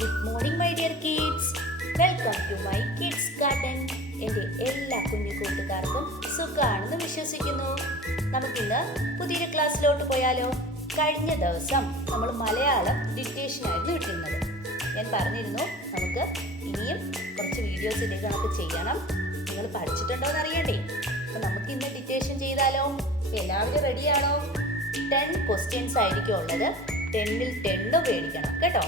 Good morning my dear kids. Welcome to my kids garden. എൻ്റെ എല്ലാ കുഞ്ഞു കൂട്ടുകാർക്കും സുഖമാണെന്ന് വിശ്വസിക്കുന്നു. നമുക്കിന്ന് പുതിയൊരു ക്ലാസ്സിലോട്ട് പോയാലോ? കഴിഞ്ഞ ദിവസം നമ്മൾ മലയാളം ഡിക്റ്റേഷനായിരുന്നു ഇട്ടിരുന്നത്. ഞാൻ പറഞ്ഞിരുന്നു നമുക്ക് ഇനിയും കുറച്ച് വീഡിയോസ് ഇതിലേക്ക് നമുക്ക് ചെയ്യണം. നിങ്ങൾ പഠിച്ചിട്ടുണ്ടോ എന്ന് അറിയണ്ടേ? അപ്പം നമുക്ക് ഇന്ന് ഡിക്റ്റേഷൻ ചെയ്താലോ? എല്ലാവരും റെഡിയാണോ? 10 ക്വസ്റ്റ്യൻസ് ആയിരിക്കും ഉള്ളത്. 10ൽ 10 പേടിക്കണം കേട്ടോ.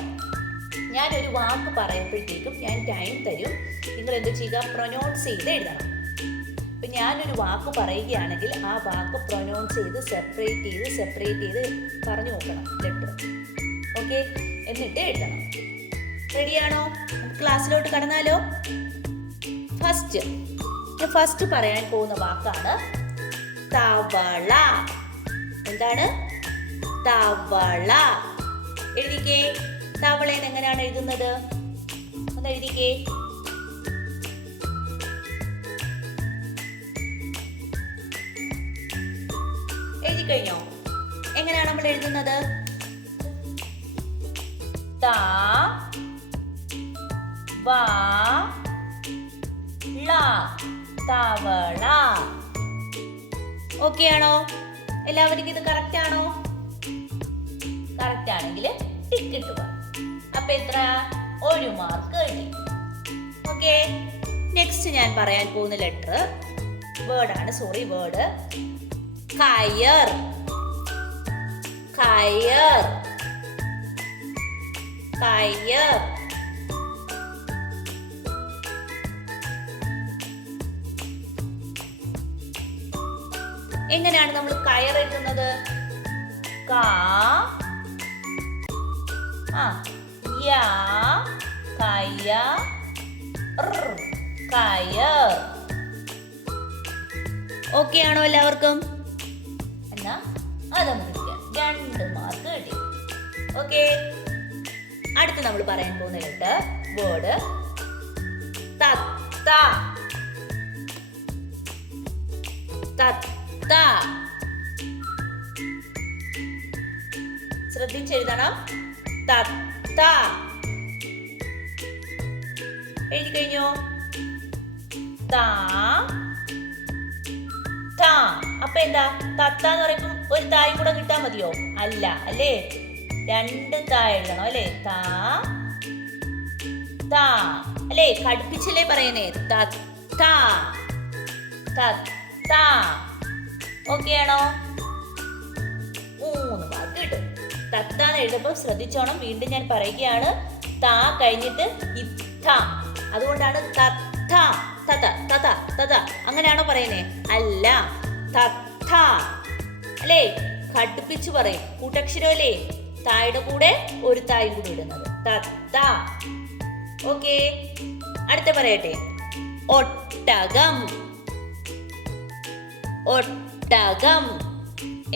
ഞാനൊരു വാക്ക് പറയുമ്പോഴത്തേക്കും ഞാൻ ടൈം തരും. നിങ്ങൾ എന്ത് ചെയ്യുക? പ്രൊനൗൺസ് ചെയ്ത് എഴുതണം. അപ്പം ഞാനൊരു വാക്ക് പറയുകയാണെങ്കിൽ ആ വാക്ക് പ്രൊനൗൺസ് ചെയ്ത് സെപ്പറേറ്റ് ചെയ്ത് പറഞ്ഞു നോക്കണം ലെറ്റർ. ഓക്കെ, എന്നിട്ട് എഴുതണം. റെഡിയാണോ? ക്ലാസ്സിലോട്ട് കടന്നാലോ? ഫസ്റ്റ് പറയാൻ പോകുന്ന വാക്കാണ് തവള. എന്താണ്? തവള. എഴുതിക്കേ. തവളേന്ന് എങ്ങനെയാണ് എഴുതുന്നത്? ഒന്ന് എഴുതിക്കേ. എഴുതി കഴിഞ്ഞോ? എങ്ങനെയാണ് നമ്മൾ എഴുതുന്നത്? ത വ ള. തവള. ഓക്കെ ആണോ? എല്ലാവർക്കും ഇത് കറക്റ്റ് ആണോ? കറക്റ്റ് ആണെങ്കിൽ ടിക്ക് ഇട്ടുക. അപ്പൊ എത്ര? 1 മാർക്ക് കിട്ടി. ഓക്കെ, നെക്സ്റ്റ് ഞാൻ പറയാൻ പോകുന്ന ലെറ്റർ വേർഡ് കയർ. കയർ. കയർ. എങ്ങനെയാണ് നമ്മൾ കയർ എഴുതുന്നത്? കയർ. ഓക്കെ ആണോ എല്ലാവർക്കും? എന്നാ അത് 2 മാർക്ക് കിട്ടി. ഓക്കെ, അടുത്ത് നമ്മൾ പറയാൻ പോകുന്ന വേർഡ് തത്ത. തത്ത. ശ്രദ്ധിച്ചെഴുതണം. തത്ത. എഴുതി കഴിഞ്ഞോ? അപ്പൊ എന്താ? തത്ത എന്ന് പറയുമ്പോൾ ഒരു തായും കൂടെ കിട്ടാൻ മതിയോ? അല്ല അല്ലേ? 2 താ എഴുതണം അല്ലേ? ത അല്ലേ? കടുപ്പിച്ചല്ലേ പറയുന്നേ? തത്ത. തത്ത. ഓക്കെ ആണോ? 3 മാർക്ക് കിട്ടും. തത്ത എന്ന് എഴുതുമ്പോൾ ശ്രദ്ധിച്ചോണം. വീണ്ടും ഞാൻ പറയുകയാണ്, താ കഴിഞ്ഞിട്ട് ഇത്ത. അതുകൊണ്ടാണ് തത്ത. തത തത തത അങ്ങനെയാണോ പറയുന്നേ? അല്ല, തത്ത അല്ലേ? ഘടിപ്പിച്ച് പറയും. കൂട്ടക്ഷരം അല്ലേ? തായുടെ കൂടെ ഒരു തായും കൂടി ഇടുന്നത്. തത്ത. ഓക്കെ, അടുത്ത പറയട്ടെ. ഒട്ടകം. ഒട്ടകം.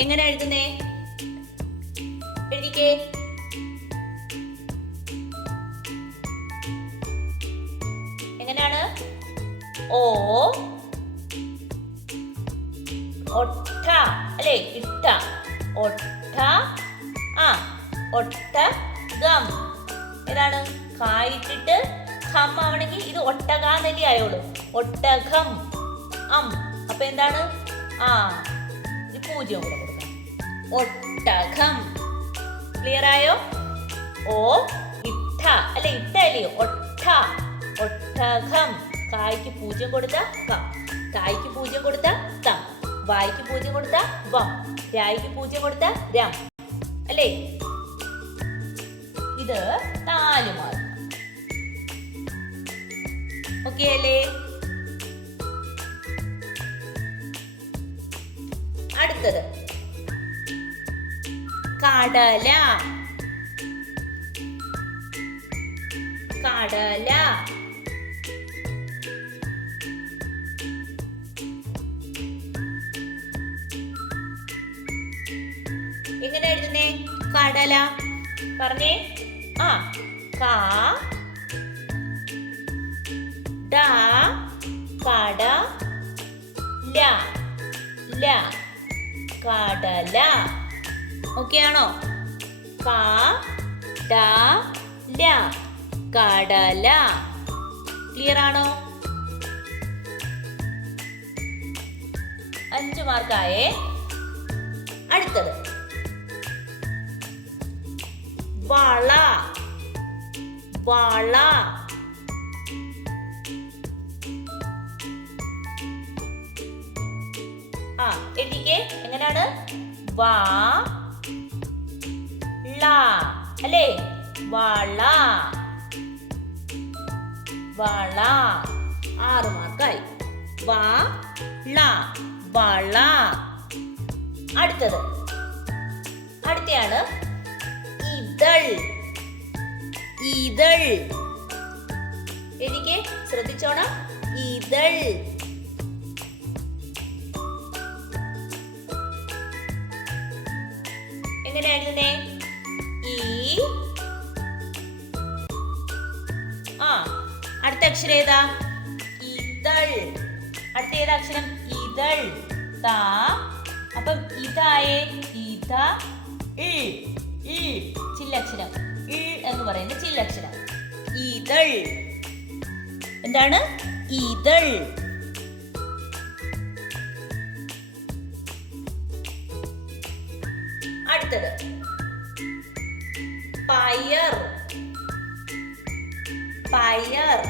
എങ്ങനെ എഴുതുന്നേ? എഴുതിക്കേ. എങ്ങനെയാണ്? ഒട്ട അല്ലേ? ഇട്ട. ഒട്ട. ഒട്ടകം. ഏതാണ്? കായിട്ടിട്ട് ഖം ആവണമെങ്കിൽ ഇത് ഒട്ടകാന്നല്ലേ ആയോളൂ. ഒട്ടകം. അപ്പൊ എന്താണ്? ഇത് 0 കൂടെ കൊടുക്കാം. ഒട്ടകം. ക്ലിയർ ആയോ? ഇട്ട അല്ലെ? ഇട്ട അല്ലയോ? ഒട്ട. ഒട്ടകം. കായ്ക്ക് 0 കൊടുത്ത കം. കായ്ക്ക് 0 കൊടുത്ത തം. വായ്ക്ക് 0 കൊടുത്ത വം. രായ്ക്ക് 0 കൊടുത്ത രം. അല്ലേ? ഇത് 4 മാർക്ക്. ഓക്കെ അല്ലേ? അടുത്തത് കടല. കടല. എങ്ങനെ എഴുതുന്നേ? കടല പറഞ്ഞേ. ക ഡ കട ല. കടല. ഓക്കെ ആണോ? ക ഡ ല കടല. ക്ലിയർ ആണോ? 5 മാർക്കായേ. അടുത്തത് വള. വള. എഴുതിക്കേ. എങ്ങനെയാണ്? വാ ള അല്ലേ? വള. വള. 6 മാർക്കായി. വാ ള വള. അടുത്തത് അടുത്തയാണ് ഇതൾ. ഇതൾ. എഴുതിക്കേ. ശ്രദ്ധിച്ചോണം. ഇതൾ. എങ്ങനെ എഴുതുന്നേ? ഈ അടുത്ത അക്ഷരം ഏതാ? ഇതൾ. അടുത്ത ഏതാ അക്ഷരം? ഇതൾ. താ. അപ്പം ഇതായേ. ഇത ചില്ലക്ഷരം. എന്ന് പറയുന്ന ചില്ലക്ഷരം. ഇതൾ. എന്താണ്? ഇതൾ. അടുത്തത് പയർ. പയർ.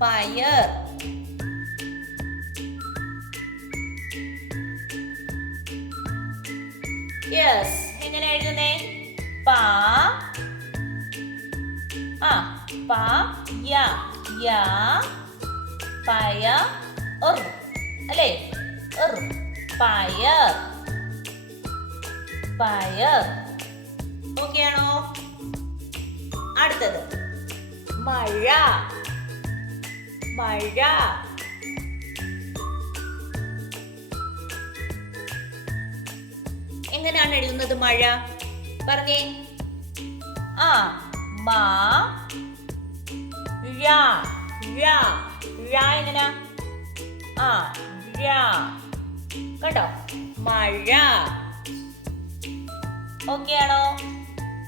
പയർ. യെസ്. എങ്ങനെ എഴുതുന്നേ? പാ പാ യ യ പയ അല്ലേ? പയർ. പയർ. ഓക്കെ ആണോ? അടുത്തത് മഴ. മഴ. എങ്ങനെയാണ് എഴുതുന്നത് മഴ? പറഞ്ഞേ. മാ ഴ. എങ്ങനാ? കണ്ടോ? മഴ. ഓക്കെ ആണോ?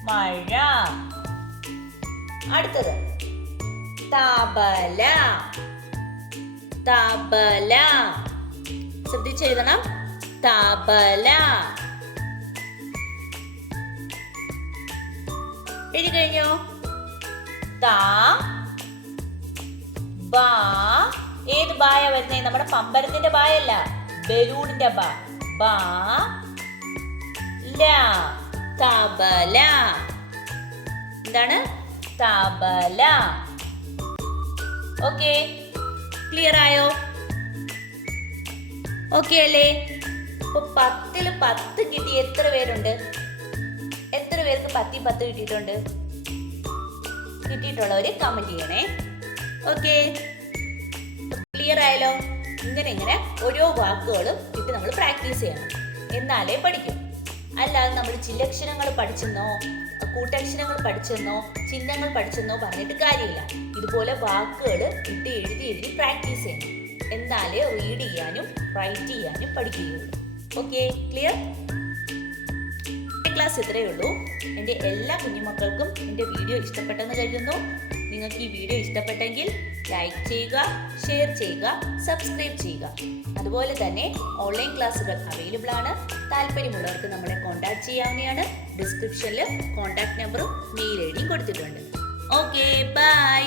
മഴ. അടുത്തത് തബല. തബല. ശ്രദ്ധിച്ചെഴുതണം. തബല. എഴുതി കഴിഞ്ഞോ? താ ബാ. ഏത് ബായ വരുന്നേ? നമ്മുടെ പമ്പരത്തിന്റെ ബായല്ല, ബലൂണിന്റെ ബാ. ബാ ല. തബല. എന്താണ്? തബല. ഓക്കെ. ക്ലിയർ ആയോ? ഓക്കെ അല്ലേ? ഇപ്പൊ 10ൽ 10 കിട്ടി എത്ര പേരുണ്ട്? എത്ര പേർക്ക് 10 10 കിട്ടിയിട്ടുണ്ട്? കിട്ടിയിട്ടുള്ളവര് കമന്റ് ചെയ്യണേ. ഓക്കെ. ക്ലിയർ ആയല്ലോ? ഇങ്ങനെ ഓരോ വാക്കുകളും ഇട്ട് നമ്മൾ പ്രാക്ടീസ് ചെയ്യണം, എന്നാലേ പഠിക്കും. അല്ലാതെ നമ്മൾ ചില്ലക്ഷരങ്ങൾ പഠിച്ചെന്നോ കൂട്ടക്ഷരങ്ങൾ പഠിച്ചെന്നോ ചിഹ്നങ്ങൾ പഠിച്ചെന്നോ പറഞ്ഞിട്ട് കാര്യമില്ല. ഇതുപോലെ വാക്കുകൾ ഇട്ട് എഴുതി പ്രാക്ടീസ് ചെയ്യണം, എന്നാലേ റീഡ് ചെയ്യാനും റൈറ്റ് ചെയ്യാനും പഠിക്കുകയുള്ളൂ. Okay, clear? ക്ലാസ് ഇത്രയേ ഉള്ളൂ. എൻ്റെ എല്ലാ കുഞ്ഞുമക്കൾക്കും എൻ്റെ വീഡിയോ ഇഷ്ടപ്പെട്ടെന്ന് കരുതുന്നു. നിങ്ങൾക്ക് ഈ വീഡിയോ ഇഷ്ടപ്പെട്ടെങ്കിൽ ലൈക്ക് ചെയ്യുക, ഷെയർ ചെയ്യുക, സബ്സ്ക്രൈബ് ചെയ്യുക. അതുപോലെ തന്നെ ഓൺലൈൻ ക്ലാസ്സുകൾ അവൈലബിൾ ആണ്. താല്പര്യമുള്ളവർക്ക് നമ്മളെ കോൺടാക്ട് ചെയ്യാവുന്നതാണ്. ഡിസ്ക്രിപ്ഷനിൽ കോൺടാക്ട് നമ്പറും മെയിൽ ഐഡിയും കൊടുത്തിട്ടുണ്ട്. Okay, by.